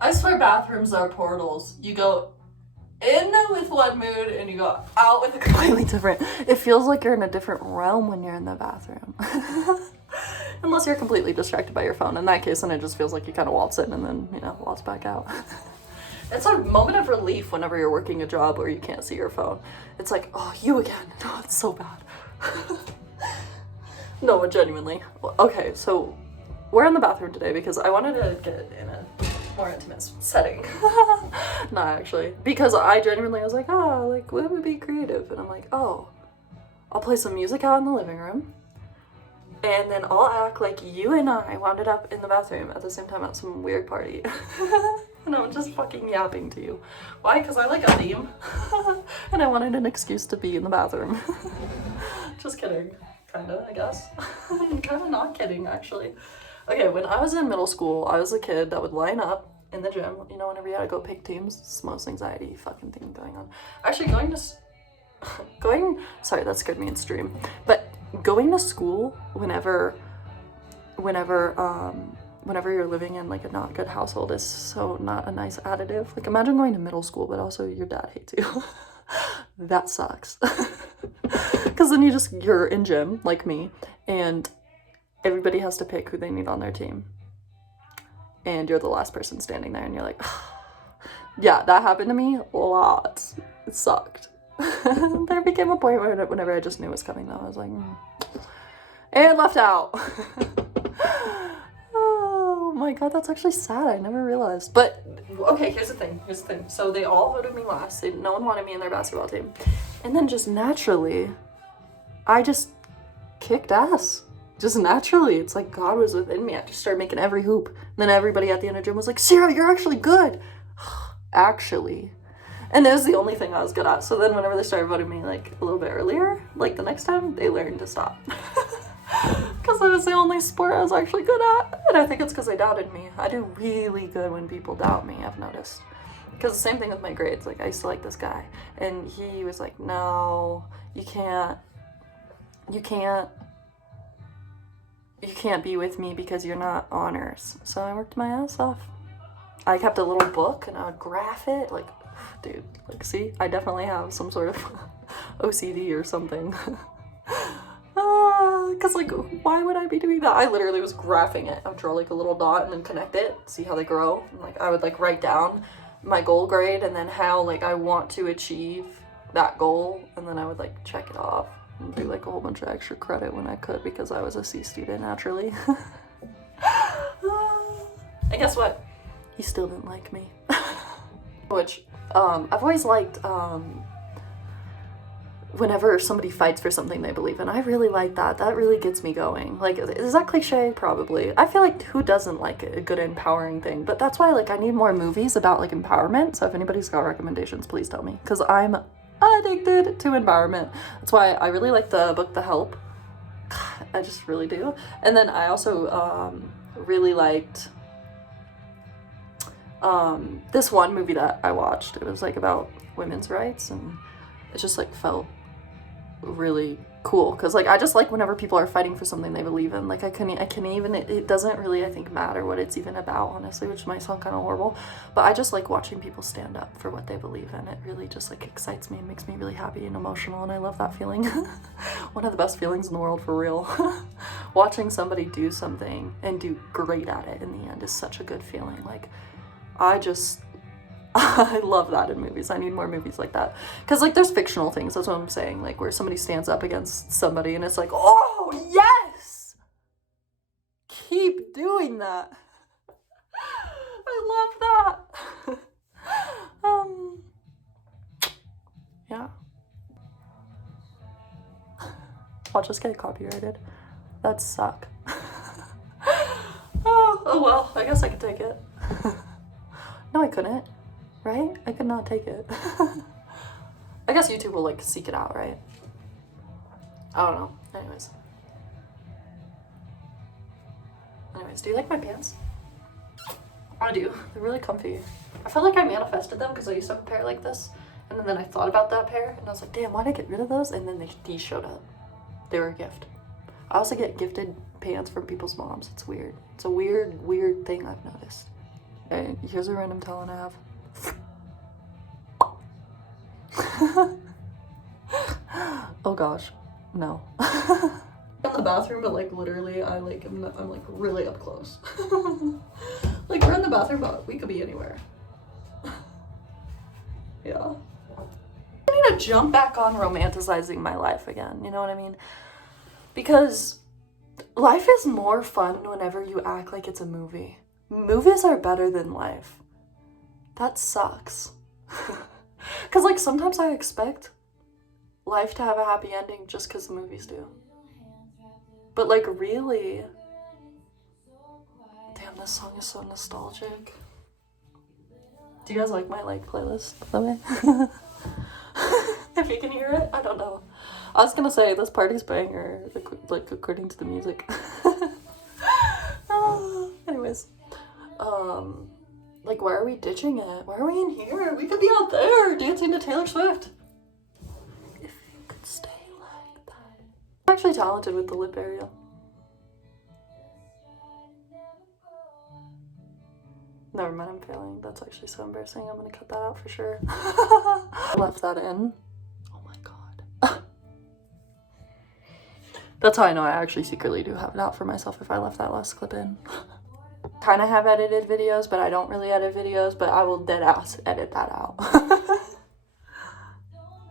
I swear bathrooms are portals. You go in with one mood and you go out with a completely different. It feels like you're in a different realm when you're in the bathroom. Unless you're completely distracted by your phone. In that case, then it just feels like you kind of waltz in and then, waltz back out. It's a moment of relief whenever you're working a job where you can't see your phone. It's like, oh, you again. No, it's so bad. No, genuinely. Okay, so we're in the bathroom today because I wanted to get in a more intimate setting. Not actually. Because I genuinely was like, oh, like, what would be creative? And I'm like, oh, I'll play some music out in the living room. And then I'll act like you and I wound up in the bathroom at the same time at some weird party. And I'm just fucking yapping to you. Why? Because I like a theme. And I wanted an excuse to be in the bathroom. Just kidding. Kinda, I guess. Kinda not kidding, actually. Okay, when I was in middle school, I was a kid that would line up in the gym, whenever you had to go pick teams. It's the most anxiety fucking thing going on. Actually, sorry, that scared me in stream. But going to school whenever you're living in like a not good household is so not a nice additive. Like imagine going to middle school, but also your dad hates you. That sucks. Because then you're in gym like me and everybody has to pick who they need on their team. And you're the last person standing there and you're like, yeah, that happened to me a lot. It sucked. There became a point where whenever I just knew it was coming though, I was like, and left out. Oh my god, that's actually sad. I never realized. But okay, here's the thing. So they all voted me last. No one wanted me in their basketball team. And then just naturally, I just kicked ass. Just naturally. It's like God was within me. I just started making every hoop. And then everybody at the end of the gym was like, Sarah, you're actually good. Actually. And it was the only thing I was good at. So then whenever they started voting me like a little bit earlier, like the next time, they learned to stop. Because it was the only sport I was actually good at. And I think it's because they doubted me. I do really good when people doubt me, I've noticed. Because the same thing with my grades. Like I used to like this guy. And he was like, no, you can't be with me because you're not honors. So I worked my ass off. I kept a little book and I would graph it. Like, dude, like, see, I definitely have some sort of OCD or something. Because, like, why would I be doing that? I literally was graphing it. I would draw, like, a little dot and then connect it, see how they grow. And, like, I would, like, write down my goal grade and then how, like, I want to achieve that goal. And then I would, like, check it off and do, like, a whole bunch of extra credit when I could because I was a C student, naturally. And guess what? He still didn't like me. Which, I've always liked, whenever somebody fights for something they believe in. I really like that. That really gets me going. Like, is that cliche? Probably. I feel like who doesn't like a good empowering thing? But that's why, like, I need more movies about, like, empowerment. So if anybody's got recommendations, please tell me. Because I'm addicted to empowerment. That's why I really like the book The Help. I just really do. And then I also, really liked this one movie that I watched. It was like about women's rights and it just like felt really cool because like I just like whenever people are fighting for something they believe in. Like it doesn't really, I think, matter what it's even about, honestly, which might sound kind of horrible, but I just like watching people stand up for what they believe in. It really just like excites me and makes me really happy and emotional, and I love that feeling. One of the best feelings in the world, for real. Watching somebody do something and do great at it in the end is such a good feeling. Like I love that in movies. I need more movies like that. Because, like, there's fictional things, that's what I'm saying. Like, where somebody stands up against somebody and it's like, oh, yes! Keep doing that. I love that. Yeah. I'll just get copyrighted. That'd suck. Oh, well, I guess I could take it. No, I couldn't. Right? I could not take it. I guess YouTube will, like, seek it out, right? I don't know. Anyways, do you like my pants? I do. They're really comfy. I felt like I manifested them because I used to have a pair like this. And then I thought about that pair and I was like, damn, why'd I get rid of those? And then these showed up. They were a gift. I also get gifted pants from people's moms. It's weird. It's a weird thing I've noticed. Okay, here's a random talent I have. Oh gosh, no. In the bathroom, but like literally I'm like really up close. Like we're in the bathroom, but we could be anywhere. Yeah. I need to jump back on romanticizing my life again, you know what I mean? Because life is more fun whenever you act like it's a movie. Movies are better than life. That sucks. Because like sometimes I expect life to have a happy ending just because the movies do. But like really, damn, this song is so nostalgic. Do you guys like my like playlist, by the way? If you can hear it, I don't know. I was gonna say this party's banger, like according to the music. Anyways, like why are we ditching it? Why are we in here? We could be out there dancing to Taylor Swift. If you could stay like that. I'm actually talented with the lip area. Never mind, I'm failing. That's actually so embarrassing. I'm gonna cut that out for sure. I left that in. Oh my god. That's how I know I actually secretly do have it out for myself if I left that last clip in. Kind of have edited videos, but I don't really edit videos, but I will dead ass edit that out.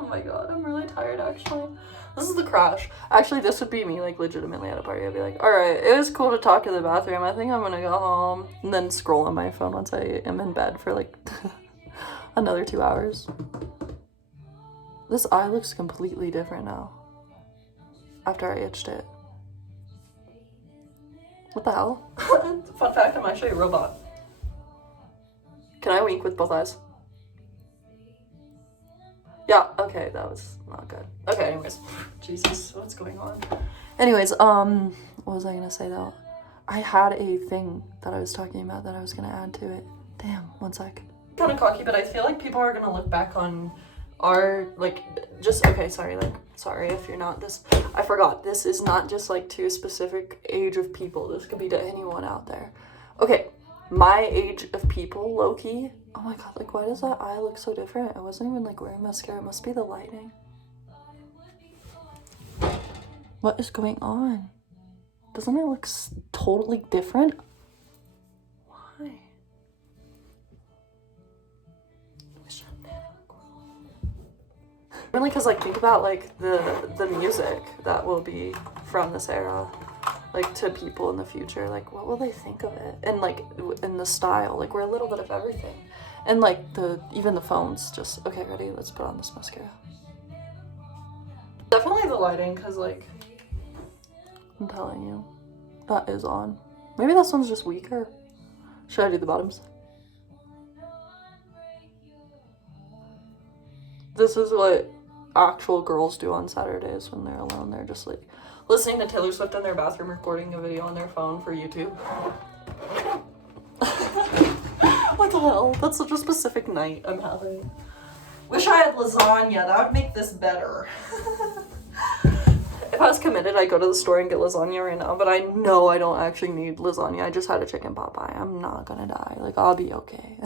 Oh my god, I'm really tired actually. This is the crash. Actually, this would be me like legitimately at a party. I'd be like, alright, it was cool to talk in the bathroom. I think I'm gonna go home. And then scroll on my phone once I am in bed for like another 2 hours. This eye looks completely different now. After I itched it. What the hell? Fun fact, I'm actually a robot. Can I wink with both eyes? Yeah, okay, that was not good. Okay, anyways. Jesus, what's going on? Anyways, what was I gonna say though? I had a thing that I was talking about that I was gonna add to it. Damn, one sec. Kind of cocky, but I feel like people are gonna look back on our, like, just, okay, sorry if you're not this, I forgot, this is not just like to a specific age of people. This could be to anyone out there. Okay, my age of people, low-key. Oh my god, like why does that eye look so different? I wasn't even like wearing mascara. It must be the lighting. What is going on? Doesn't it look totally different? Why? Really, because like think about like the music that will be from this era, like to people in the future, like what will they think of it? And like in the style, like we're a little bit of everything. And like even the phones, just, okay, ready, let's put on this mascara. Definitely the lighting, because like, I'm telling you, that is on. Maybe this one's just weaker. Should I do the bottoms? This is what actual girls do on Saturdays when they're alone. They're just like listening to Taylor Swift in their bathroom, recording a video on their phone for YouTube. What the hell? That's such a specific night I'm having. Wish I had lasagna. That would make this better. If I was committed, I'd go to the store and get lasagna right now, but I know I don't actually need lasagna. I just had a chicken pot pie. I'm not gonna die. Like, I'll be okay.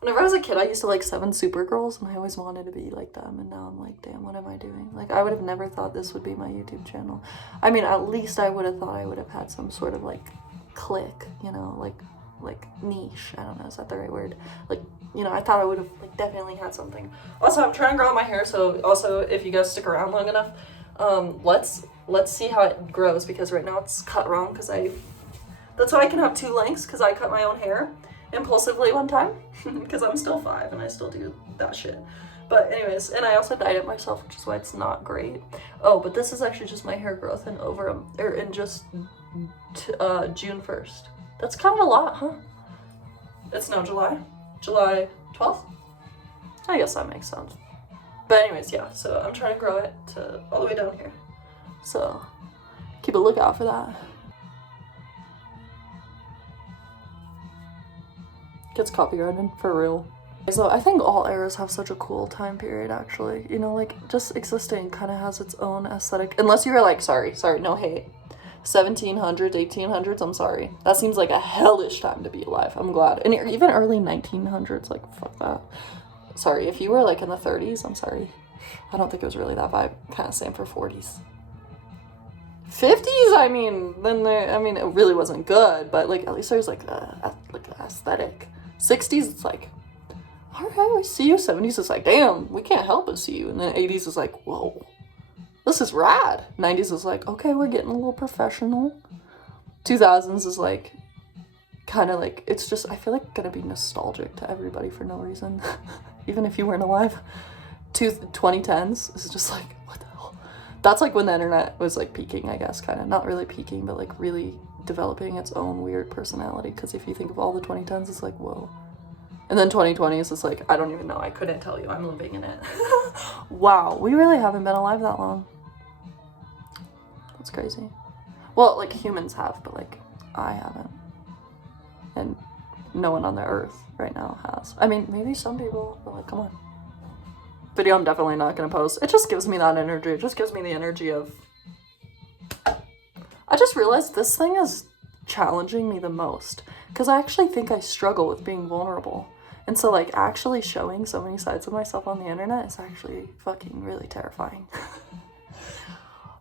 Whenever I was a kid, I used to like 7 Supergirls, and I always wanted to be like them, and now I'm like, damn, what am I doing? Like, I would have never thought this would be my YouTube channel. I mean, at least I would have thought I would have had some sort of like click, you know, like niche. I don't know, is that the right word? Like, you know, I thought I would have like definitely had something. Also, I'm trying to grow out my hair, so also if you guys stick around long enough, let's see how it grows, because right now it's cut wrong, because that's why I can have 2 lengths, because I cut my own hair impulsively one time, because I'm still 5 and I still do that shit. But anyways, and I also dyed it myself, which is why it's not great. Oh, but this is actually just my hair growth in just June 1st. That's kind of a lot, huh? It's now July 12th? I guess that makes sense. But anyways, yeah, so I'm trying to grow it to all the way down here. So keep a lookout for that. Gets copyrighted, for real. So I think all eras have such a cool time period, actually. You know, like, just existing kind of has its own aesthetic. Unless you're like, sorry, no hate. 1700s, 1800s, I'm sorry. That seems like a hellish time to be alive. I'm glad. And even early 1900s, like, fuck that. Sorry, if you were, like, in the 30s, I'm sorry. I don't think it was really that vibe. Kind of same for 40s. 50s, I mean, it really wasn't good, but, like, at least there's, like, an aesthetic. 60s, it's like, all right, I see you. 70s is like, damn, we can't help but see you. And then 80s is like, whoa, this is rad. 90s is like, okay, we're getting a little professional. 2000s is like, kind of like, it's just, I feel like gonna be nostalgic to everybody for no reason. Even if you weren't alive. 2010s is just like, what the hell? That's like when the internet was like peaking, I guess, kind of. Not really peaking, but like really developing its own weird personality. Because if you think of all the 2010s, it's like, whoa. And then 2020 is just like, I don't even know. I couldn't tell you. I'm living in it. Wow, we really haven't been alive that long. That's crazy. Well, like humans have, but like I haven't. And no one on the earth right now has. I mean, maybe some people, but like, come on. Video I'm definitely not gonna post. It just gives me that energy. It just gives me the energy of... I just realized this thing is challenging me the most. Because I actually think I struggle with being vulnerable. And so, like, actually showing so many sides of myself on the internet is actually fucking really terrifying.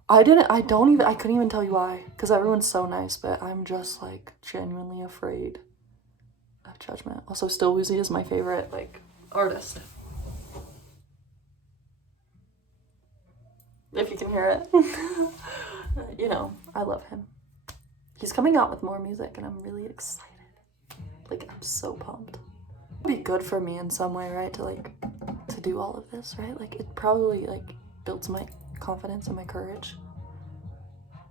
I couldn't even tell you why. Because everyone's so nice, but I'm just, like, genuinely afraid of judgment. Also, Still Woozy is my favorite, like, artist. If you can hear it. You know, I love him. He's coming out with more music, and I'm really excited. Like, I'm so pumped. It'd be good for me in some way, right? To do all of this, right? Like, it probably, like, builds my confidence and my courage.